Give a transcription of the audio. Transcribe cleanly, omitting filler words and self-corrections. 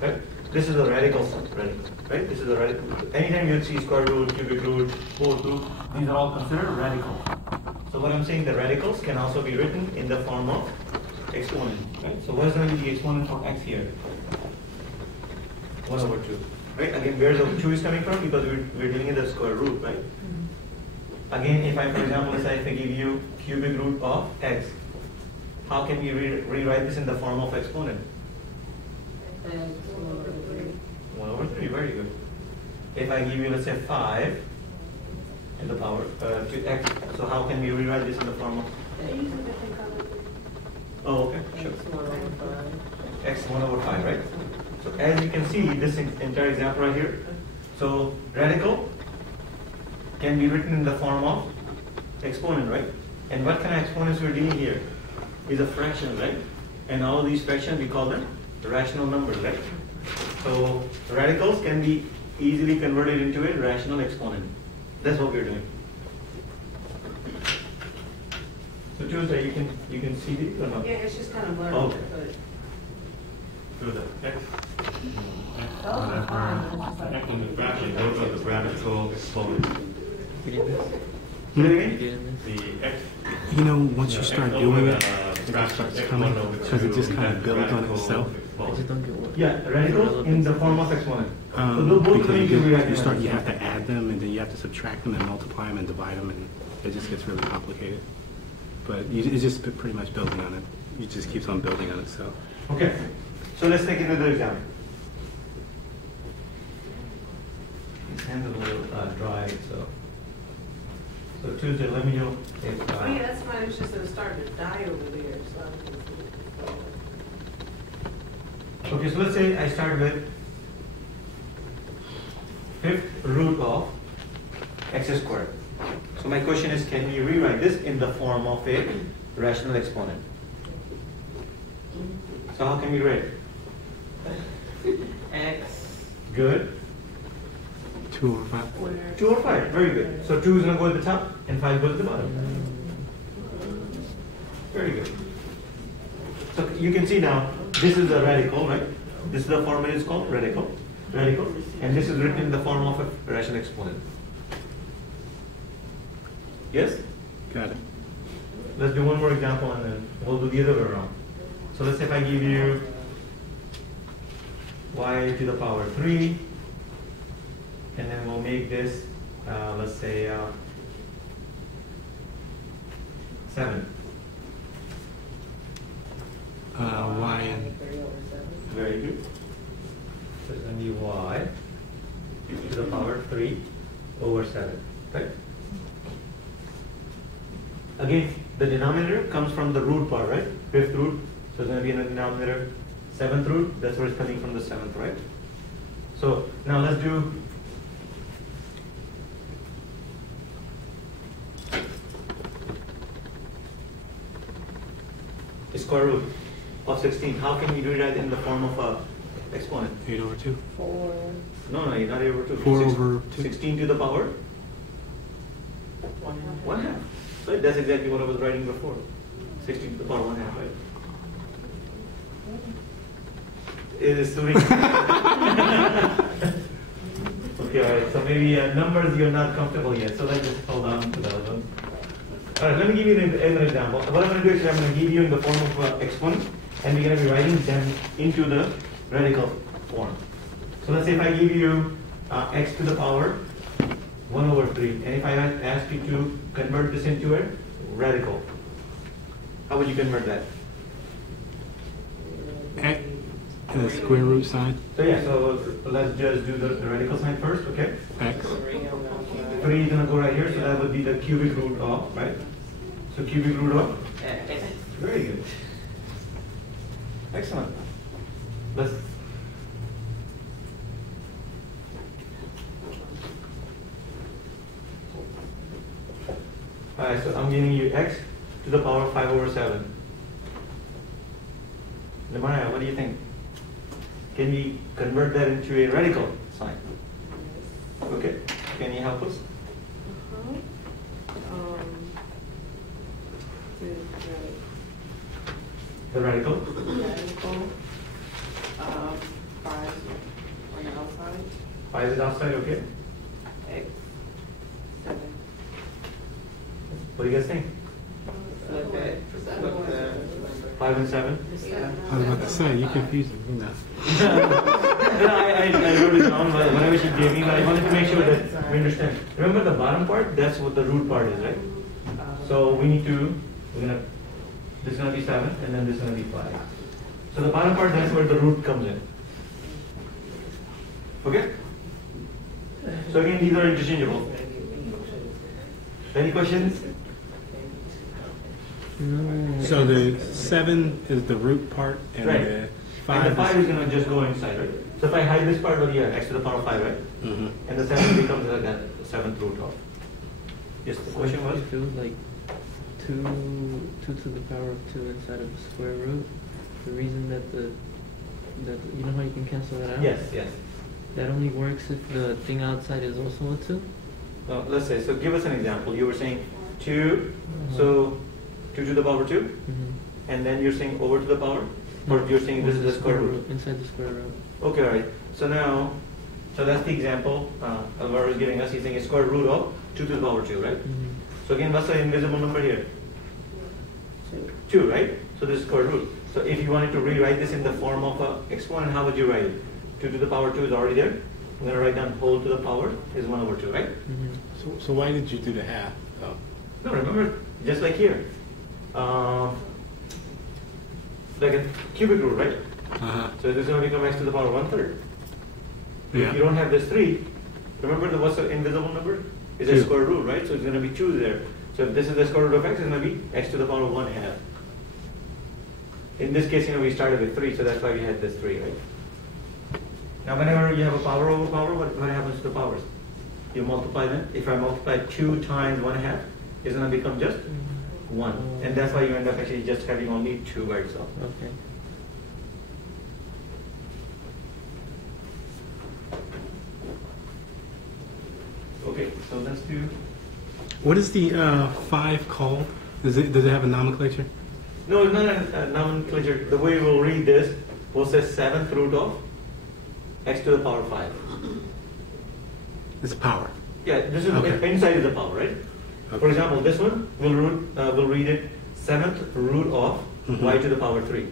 right? This is a radical, right? This is a radical. Anytime you see square root, cubic root, fourth root, these are all considered radical. So what I'm saying, the radicals can also be written in the form of exponent, right? So what is going to be the exponent for x here? 1 over 2, right? Again, where the 2 is coming from? Because we're dealing in the square root, right? Again, if I, for example, let's say if I give you cubic root of x, how can we rewrite this in the form of exponent? 1 over 3, very good. If I give you, let's say, 5 in the power to x, so how can we rewrite this in the form of? Oh, okay, sure. X 1 over 5, right? So as you can see, this entire example right here, so radical can be written in the form of exponent, right? And what kind of exponents we're dealing here? Is a fraction, right? And all of these fractions, we call them rational numbers, right? So radicals can be easily converted into a rational exponent. That's what we're doing. So Tuesday, you can see these or not? Yeah, it's just kind of blurry. Okay. But Do that. Okay. X in the fraction, those are the radical exponents. Say it again? The x. You know, once you start doing it, fraction starts coming because it just kind of builds on itself. Yeah, radicals in the form of exponent. So those both Because you can rewrite. you have to add them, and then you have to subtract them and multiply them and divide them, and it just gets really complicated. But it's just pretty much building on it. It just keeps on building on itself. Okay, so let's take another example. His hands are a little dry, so Tuesday, let me know if. oh yeah, that's why it was just starting to die over there. So Okay, so let's say I start with 5th root of x squared. So my question is, can we rewrite this in the form of a rational exponent? So how can we write it? X. Good. 2 over 5. 2 over 5, very good. So 2 is going to go at the top and 5 goes at the bottom. Very good. So you can see now, this is a radical, right? This is the formula is called radical. And this is written in the form of a rational exponent. Yes? Got it. Let's do one more example and then we'll do the other way around. So let's say if I give you y to the power 3, and then we'll make this, let's say, 7. Y and Very good. So it's going to be y to the power 3 over 7. Right? Again, the denominator comes from the root part, right? 5th root. So it's going to be in the denominator 7th root. That's where it's coming from, the 7th, right? So now let's do square root of 16. How can we do that in the form of a exponent? 8 over 2. 4. No, you're not able to. 4 over 2. 16 to the power 1/2. Right? That's exactly what I was writing before. 16 to the power 1/2, right? It is doing. Okay, all right. So maybe numbers you're not comfortable yet. So let's just hold on to those ones. All right, let me give you an example. What I'm going to do is I'm going to give you in the form of exponent, and we're going to be writing them into the radical form. So let's say if I give you x to the power 1 over 3, and if I ask you to convert this into a radical, how would you convert that? X and the square root sign. So yeah, so let's just do the radical sign first, okay? X. 3 is going to go right here, so that would be the cubic root of, right? So cubic root of? Very good. Excellent. Let's. Alright, so I'm giving you x to the power 5 over 7. Lemaya, what do you think? Can we convert that into a radical sign? Okay, can you help us? The The radical? radical of 5 Right. 5 is outside, okay? X 7. What do you guys think? Flip it. Flip the 5 and 7? I was about to say, you confused me, you know. No, I wrote it down whenever she gave me, but I wanted to make sure that we understand. Remember the bottom part? That's what the root part is, right? So we need to, this is going to be 7, and then this is going to be 5. So the bottom part, that's where the root comes in. Okay? So again, these are interchangeable. Any questions? So the 7 is the root part, and Right. the And 5 the 5 is going to just go inside, right? So if I hide this part, what do you have? X to the power 5, right? Mm-hmm. And the 7 becomes like that 7th root of. Yes, the question was? If it was like 2 to the power of 2 inside of the square root, the reason that you know how you can cancel that out? Yes, yes. That only works if the thing outside is also a 2? Let's say, so give us an example. You were saying 2, so 2 to the power 2, Mm-hmm. and then you're saying over to the power? Or you're saying this is the square root? Inside the square root. Okay, all right. So now, so that's the example Alvaro is giving us. He's saying a square root of 2 to the power 2, right? Mm-hmm. So again, what's the invisible number here? 2, right? So this is square root. So if you wanted to rewrite this in the form of an exponent, how would you write it? 2 to the power 2 is already there. I'm going to write down whole to the power is 1 over 2, right? Mm-hmm. So why did you do the half? Oh. No, remember, just like here. Like a cubic root, right? Uh-huh. So this is going to become x to the power 1/3. Yeah. If you don't have this 3, remember what's the invisible number? It's a 2. square root, right? So it's going to be 2 there. So if this is the square root of x, it's going to be x to the power 1/2. In this case, we started with 3, so that's why we had this 3, right? Now, whenever you have a power over power, what happens to the powers? You multiply them. If I multiply 2 times 1/2, it's going to become just 1. And that's why you end up actually just having only 2 by itself. Okay. Okay, so let's do. What is the 5 called? Does it have a nomenclature? No, it's not a nomenclature. The way we'll read this, we'll say 7th root of x to the power 5. It's power. Yeah, this is Okay. inside is the power, right? Okay. For example, this one we'll read it 7th root of Mhm. y to the power 3.